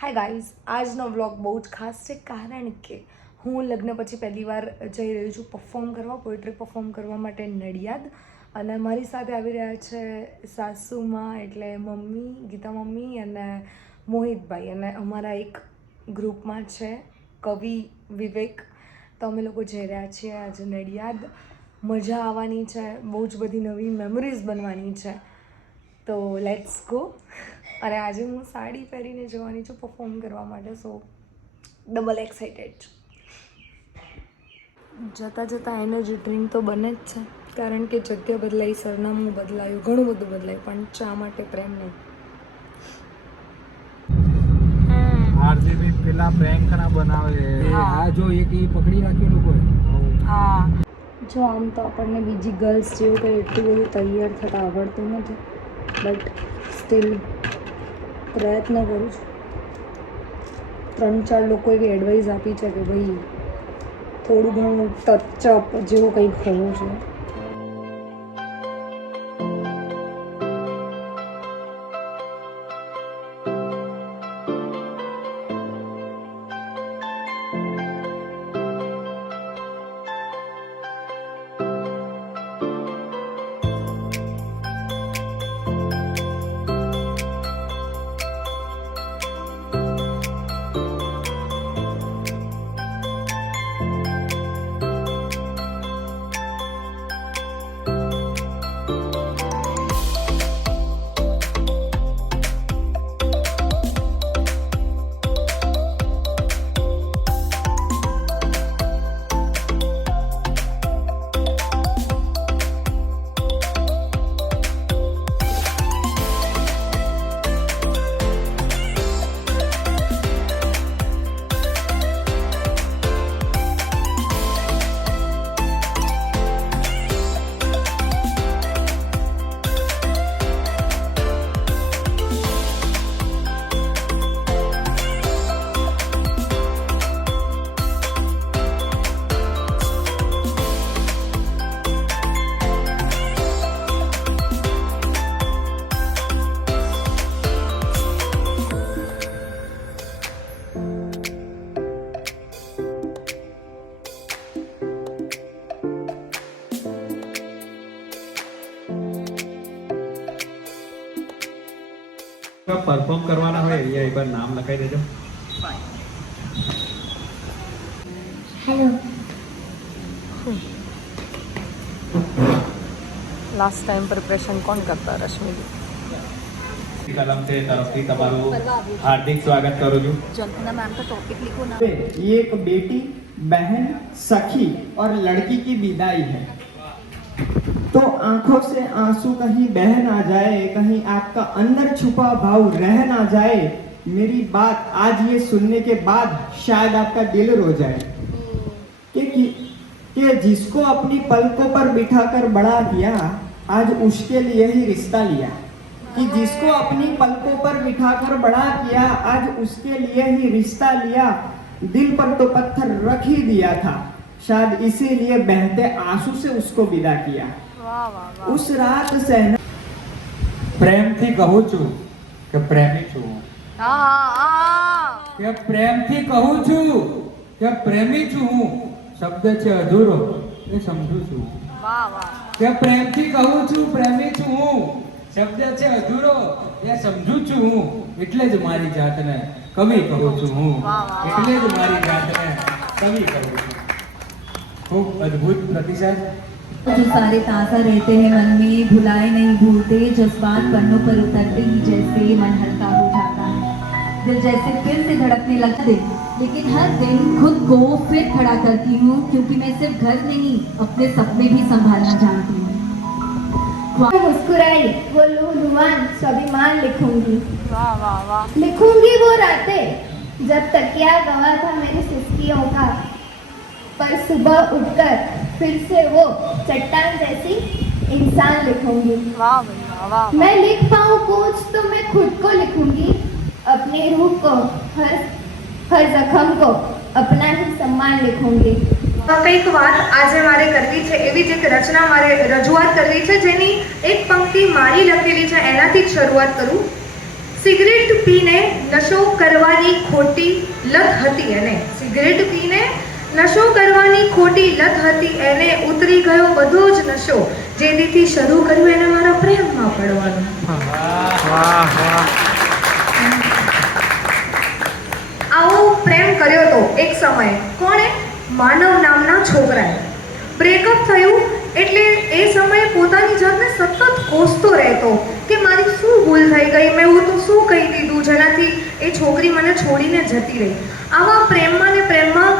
Hi guys, આજનો vlog બહુ જ ખાસ છે કારણ કે હું લગ્ન પછી પહેલીવાર જઈ રહી છું પરફોર્મ કરવા, પોએટ્રી પરફોર્મ કરવા માટે નડિયાદ. અને મારી સાથે આવી રહ્યા છે સાસુમાં એટલે મમ્મી, ગીતા મમ્મી અને મોહિતભાઈ. અને અમારા એક ગ્રુપમાં છે કવિ વિવેક. તો અમે લોકો જઈ રહ્યા છીએ આજે નડિયાદ. મજા આવવાની છે, બહુ જ બધી નવી મેમરીઝ બનવાની છે. તો લેટ્સ ગો. અને આજે હું સાડી પહેરીને જવાની છું પરફોર્મ કરવા માટે, સો ડબલ એક્સાઇટેડ છું. જતાં જતાં એનર્જી ડ્રિંક તો બને જ છે કારણ કે જગ્યા બદલાઈ, સરનામું બદલાયું, ઘણું બધું બદલાયું, પણ ચા માટે પ્રેમ નહીં. આરજીબી પેલા પ્રેન્ક ના બનાવે. હા જો એક ઈ પકડી રાખ્યો લોકોએ. હા, જો આમ તો આપણને બીજી ગર્લ્સ જેવું કંઈ એટલું બધું તૈયાર થતાં આવડતું નથી, બટ સ્ટીલ પ્રયત્ન કરું છું. 3-4 લોકો એવી એડવાઇસ આપી છે કે ભાઈ થોડું ઘણું ટચઅપ જેવું કંઈક હોવું જોઈએ. પરફોર્મ કરવાના હોય અહીંયા એકવાર નામ લખાઈ દેજો. લાસ્ટ ટાઈમ પ્રિપરેશન કોણ કરતા? રશ્મિ कलम से तरफ से તમારું हार्दिक स्वागत करूँ છું. जल्पना मैम का टॉपिक लिखो ना. ये एक बेटी, बहन, सखी और लड़की की विदाई है, तो आंखों से आंसू कहीं बह ना जाए, कहीं आपका अंदर छुपा भाव रह ना जाए. मेरी बात आज ये सुनने के बाद शायद आपका दिल रो जाए कि जिसको अपनी पलकों पर बिठाकर बड़ा किया, आज उसके लिए ही रिश्ता लिया. कि जिसको अपनी पलकों पर बिठाकर बड़ा किया, आज उसके लिए ही रिश्ता लिया. दिल पर तो पत्थर रख ही दिया था, शायद इसीलिए बहते आंसू से उसको विदा किया. उस रात सहना પ્રેમથી કહું છું કે પ્રેમી છું. કે પ્રેમથી કહું છું કે પ્રેમી છું હું. શબ્દ છે અધૂરો એ સમજુ છું. કે પ્રેમથી કહું છું પ્રેમી છું હું. શબ્દ છે અધૂરો એ સમજુ છું હું. એટલે જ મારી જાતને કવિ કહું છું હું. એટલે જ મારી જાતને કવિ કહું છું. ખૂબ અદ્ભુત પ્રતિસાદ. जो सारे ताज़ा रहते हैं मन में, भुलाए नहीं भूलते, जज्बात पन्नों पर उतरते ही जैसे मन हल्का हो जाता है. दिल जैसे फिर से धड़कने लगता है, लेकिन हर दिन खुद को फिर खड़ा करती हूँ, क्योंकि मैं सिर्फ घर नहीं अपने सपने भी संभालना जानती हूँ. मुस्कुराई वो लूलुआन स्वाभिमान लिखूंगी. लिखूंगी वो रातें जब तकिया गवा था मेरी सुस्तियों का, पर सुबह उठकर फिर से वो चट्टान जैसी इंसान लिखूंगी. मैं लिख पाऊँ कुछ तो मैं खुद को लिखूंगी, अपनी रूह को, हर जख्म को अपना ही सम्मान लिखूंगी. કંઈક વાત આજે મારે કરવી છે, એવી જ એક રચના મારે રજૂઆત કરવી છે, જેની એક પંક્તિ મારી લખેલી છે એનાથી જ શરૂઆત કરું. સિગરેટ પીને નશો કરવાની ખોટી લત હતી એને, સિગરેટ પીને નશો કરવાની ખોટી લત હતી એને, ઉતરી ગયો બધો જ નશો, જે દીથી શરૂ કર્યું એને મારા પ્રેમમાં પડવાનું. આવો પ્રેમ કર્યો તો એક સમયે કોણે? માનવ નામના છોકરાએ. બ્રેકઅપ થયું એટલે એ સમયે પોતાની જાતને સતત કોસતો રહેતો કે મારી શું ભૂલ થઈ ગઈ, મેં એવું તો શું કહી દીધું જેનાથી એ છોકરી મને છોડીને જતી રહી. આવા પ્રેમમાં ને પ્રેમમાં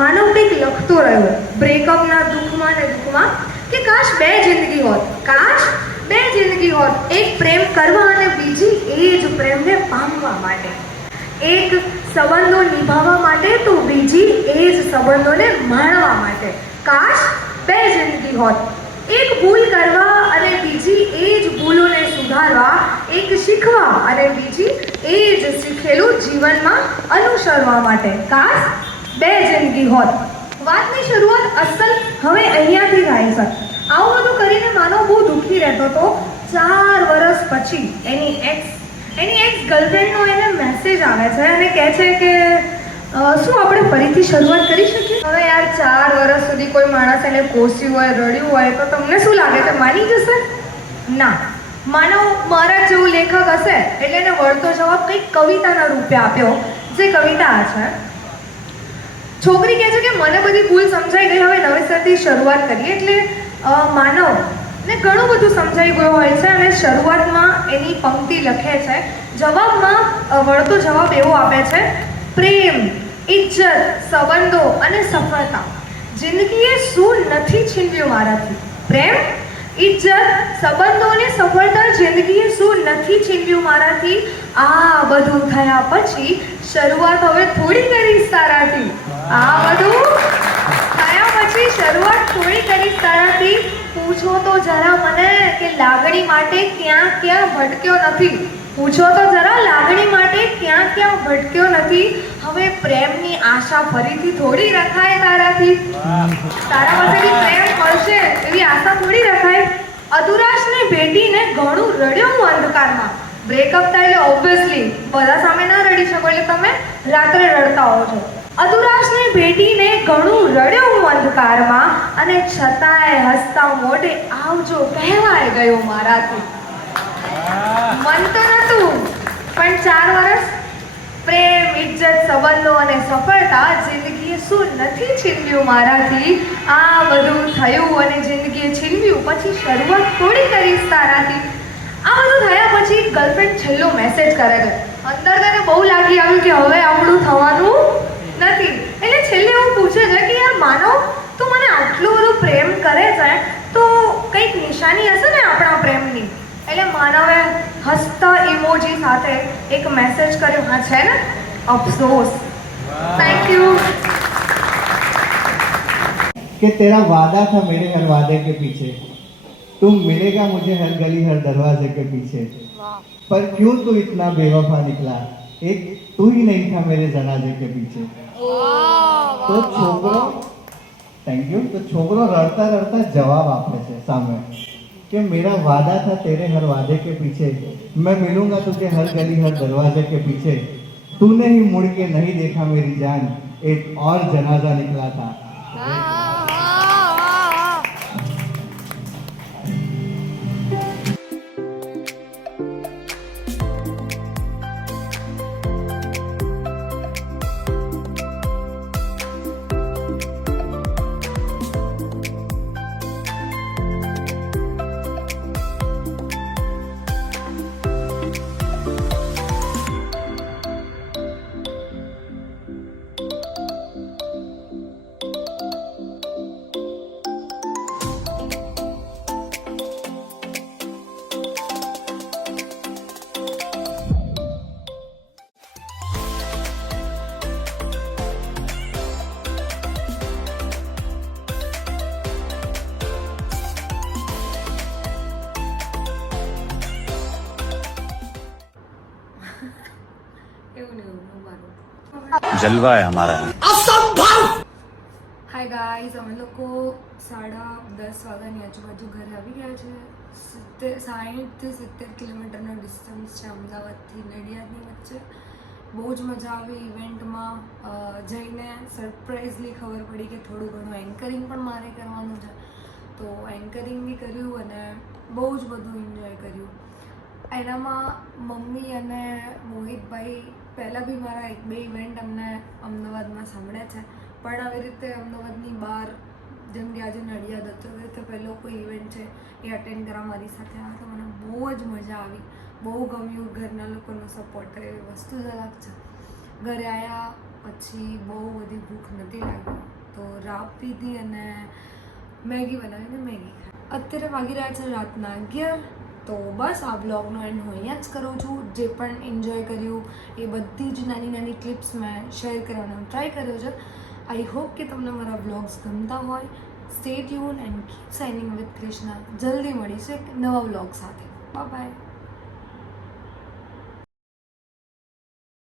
માનવ કંઈક લખતો રહ્યો બ્રેકઅપના દુઃખમાં ને દુઃખમાં કે કાશ બે જિંદગી હોત, કાશ બે જિંદગી હોત, એક પ્રેમ કરવા અને બીજી એ જ પ્રેમને પામવા માટે, એક સંબંધો નિભાવવા માટે તો બીજી એ જ સંબંધોને માણવા માટે. કાશ બે જિંદગી હોત, એક ભૂલ કરવા અને બીજી એ જ ભૂલોને સુધારવા, એક શીખવા અને બીજી એ જ શીખેલું જીવનમાં અનુસરવા માટે. કાશ બે જિંદગી હોત. વાતની શરૂઆત અસલ હવે અહીંયાથી થાય છે. આવું બધું કરીને માનવ બહુ દુઃખી રહેતો હતો. 4 વર્ષ પછી એની એક્સ ગર્લફ્રેન્ડનો એને મેસેજ આવે છે અને કહે છે કે શું આપણે ફરીથી શરૂઆત કરી શકીએ? હવે યાર 4 વર્ષ સુધી કોઈ માણસ એને કોસ્યું હોય, રડ્યું હોય તો તમને શું લાગે છે, માની જશે? ના. માનવ મારા જેવું લેખક હશે એટલે એને વળતો જવાબ કંઈક કવિતાના રૂપે આપ્યો, જે કવિતા આ છે. છોકરી કહે છે કે મને બધી ભૂલ સમજાઈ ગઈ, હવે નવેસરથી શરૂઆત કરીએ. એટલે માનવને ઘણું બધું સમજાઈ ગયું હોય છે અને શરૂઆતમાં એની પંક્તિ લખે છે, જવાબમાં વળતો જવાબ એવો આપે છે, પ્રેમ, ઇજ્જત, સંબંધો અને સફળતા જિંદગીએ શું નથી છીનવ્યું મારાથી. પ્રેમ, ઇજ્જત, સંબંધો અને સફળતા જિંદગીએ શું નથી છીનવ્યું મારાથી. આ બધું થયા પછી શરૂઆત હવે થોડી કરીશ તારાથી. આ બધું થયા પછી શરૂઆત થોડી કરીશ તારાથી. પૂછો તો જરા મને કે લાગણી માટે ક્યાં ક્યાં ભટક્યો નથી. પૂછો તો જરા લાગણી માટે ક્યાં ક્યાં ભટક્યો નથી. હવે પ્રેમની આશા ફરીથી થોડી રખાય તારાથી. તારા પાસેથી પ્રેમ મળશે એવી આશા થોડી રખાય. અધુરાશને ભેટીને ઘણું રડ્યો હું અંધકારમાં. બ્રેકઅપ થાય એટલે ઓબ્વિયસલી બધા સામે ના રડી શકો એટલે તમે રાત્રે રડતા હોવ છો. અધુરાશને ભેટીને ઘણું રડ્યો હું અંધકારમાં અને છતાંય હસતા મોઢે આવજો કહેવાય ગયો મારાથી. મન તો નહોતું પણ 4 વર્ષ પ્રેમ, ઇજ્જત, સંબંધો અને સફળતા જિંદગીએ શું નથી છીનવ્યું મારાથી. આ બધું થયું અને જિંદગીએ છીનવ્યું પછી શરૂઆત થોડી કરીશ તારાથી. આ બધું થયા પછી ગર્લફ્રેન્ડ છેલ્લો મેસેજ કરે છે. અંદર તેને બહુ લાગી આવ્યું કે હવે આપણું થવાનું નથી. એટલે છેલ્લે એવું પૂછે છે કે યાર માનવ, તું મને આટલું બધું પ્રેમ કરે છે તો કંઈક નિશાની હશે ને આપણા પ્રેમની. એટલે માનવે હસતા ઇમોજી સાથે એક મેસેજ કર્યો. હા છે ને, અફસોસ. Thank you. कि तेरा वादा था मेरे हर वादे के पीछे, तुम मिलेगा मुझे हर गली हर दरवाजे के पीछे, पर क्यों तू इतना बेवफा निकला, एक तू ही नहीं था मेरे जनाजे के पीछे. तो छोकरो, थैंक यू. तो छोकरो रड़ता रड़ता जवाब आपने से सामने कि मेरा वादा था तेरे हर वादे के पीछे, मैं मिलूंगा तुझे हर गली हर दरवाजे के पीछे, तूने ही मुड़ के नहीं देखा मेरी जान, एक और जनाजा निकला था. जलवा है हमारा. હાય ગાઈઝ, અમે લોકો 10:30 વાગ્યાની આજુબાજુ ઘરે આવી ગયા છે 60થી 70 કિલોમીટરનો ડિસ્ટન્સ છે અમદાવાદથી નડિયાદની વચ્ચે. બહુ જ મજા આવી ઇવેન્ટમાં જઈને. સરપ્રાઇઝલી ખબર પડી કે થોડું ઘણું એન્કરિંગ પણ મારે કરવાનું છે, તો એન્કરિંગ બી કર્યું અને બહુ જ બધું એન્જોય કર્યું. એનામાં મમ્મી અને મોહિતભાઈ પહેલાં બી મારા 1-2 ઇવેન્ટ અમને અમદાવાદમાં સાંભળ્યા છે, પણ આવી રીતે અમદાવાદની બહાર જેમ કે આજે નડિયાદ હતો એવી રીતે પહેલો કોઈ ઇવેન્ટ છે એ અટેન્ડ કરવા મારી સાથે આવ્યા તો મને બહુ જ મજા આવી, બહુ ગમ્યું. ઘરના લોકોનો સપોર્ટ એ વસ્તુ જ અલગ છે. ઘરે આવ્યા પછી બહુ બધી ભૂખ નથી લાગી તો રાબ પીધી અને મેગી બનાવીને મેગી ખાઈ. અત્યારે વાગી રહ્યા છે રાતના 11. તો બસ આ બ્લોગનો એન્ડ હું અહીંયા જ કરું છું. જે પણ એન્જોય કર્યું એ બધી જ નાની નાની ક્લિપ્સ મેં શેર કરવાનો ટ્રાય કર્યો છે. આઈ હોપ કે તમને મારા બ્લોગ્સ ગમતા હોય. Stay tune and keep signing with Krishna. જલ્દી મળીશું એક નવા બ્લોગ સાથે. Bye bye.